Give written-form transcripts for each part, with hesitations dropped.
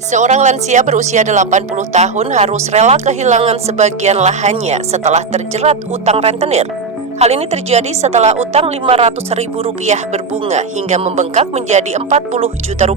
Seorang lansia berusia 80 tahun harus rela kehilangan sebagian lahannya setelah terjerat utang rentenir. Hal ini terjadi setelah utang Rp500.000 berbunga hingga membengkak menjadi Rp40 juta.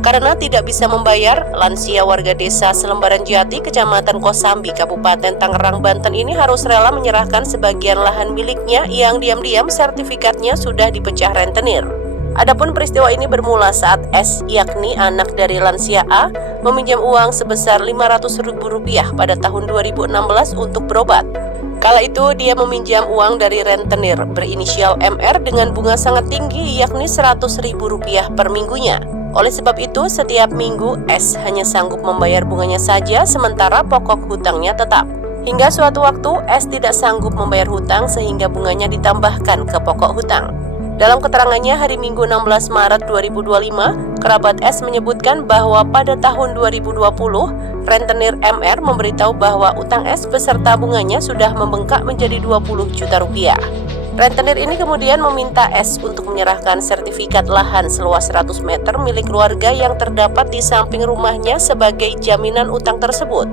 Karena tidak bisa membayar, lansia warga desa Selembaran Jati, Kecamatan Kosambi, Kabupaten Tangerang, Banten ini harus rela menyerahkan sebagian lahan miliknya yang diam-diam sertifikatnya sudah dipecah rentenir. Adapun peristiwa ini bermula saat S, yakni anak dari lansia A, meminjam uang sebesar Rp500.000 pada tahun 2016 untuk berobat. Kala itu dia meminjam uang dari rentenir berinisial MR dengan bunga sangat tinggi, yakni Rp100.000 per minggunya. Oleh sebab itu, setiap minggu S hanya sanggup membayar bunganya saja, sementara pokok hutangnya tetap. Hingga suatu waktu S tidak sanggup membayar hutang sehingga bunganya ditambahkan ke pokok hutang. Dalam keterangannya hari Minggu 16 Maret 2025, kerabat S menyebutkan bahwa pada tahun 2020, rentenir MR memberitahu bahwa utang S beserta bunganya sudah membengkak menjadi Rp20 juta. Rentenir ini kemudian meminta S untuk menyerahkan sertifikat lahan seluas 100 meter milik keluarga yang terdapat di samping rumahnya sebagai jaminan utang tersebut.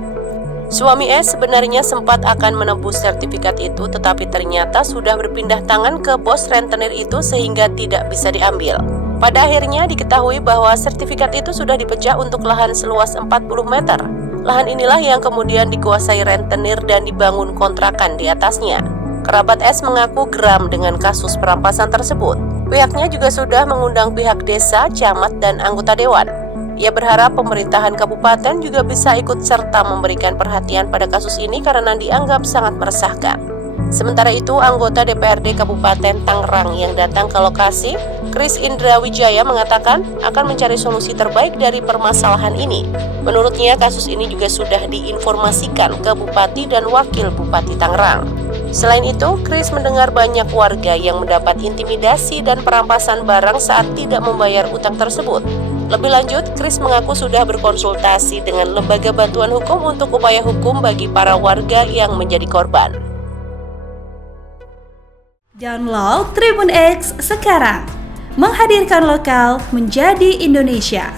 Suami S sebenarnya sempat akan menebus sertifikat itu, tetapi ternyata sudah berpindah tangan ke bos rentenir itu sehingga tidak bisa diambil. Pada akhirnya diketahui bahwa sertifikat itu sudah dipecah untuk lahan seluas 40 meter. Lahan inilah yang kemudian dikuasai rentenir dan dibangun kontrakan di atasnya. Kerabat S mengaku geram dengan kasus perampasan tersebut. Pihaknya juga sudah mengundang pihak desa, camat, dan anggota dewan. Ia berharap pemerintahan kabupaten juga bisa ikut serta memberikan perhatian pada kasus ini karena dianggap sangat meresahkan. Sementara itu, anggota DPRD Kabupaten Tangerang yang datang ke lokasi, Kris Indra Wijaya, mengatakan akan mencari solusi terbaik dari permasalahan ini. Menurutnya, kasus ini juga sudah diinformasikan ke Bupati dan Wakil Bupati Tangerang. Selain itu, Kris mendengar banyak warga yang mendapat intimidasi dan perampasan barang saat tidak membayar utang tersebut. Lebih lanjut, Kris mengaku sudah berkonsultasi dengan lembaga bantuan hukum untuk upaya hukum bagi para warga yang menjadi korban. Download Tribun X sekarang, menghadirkan lokal menjadi Indonesia.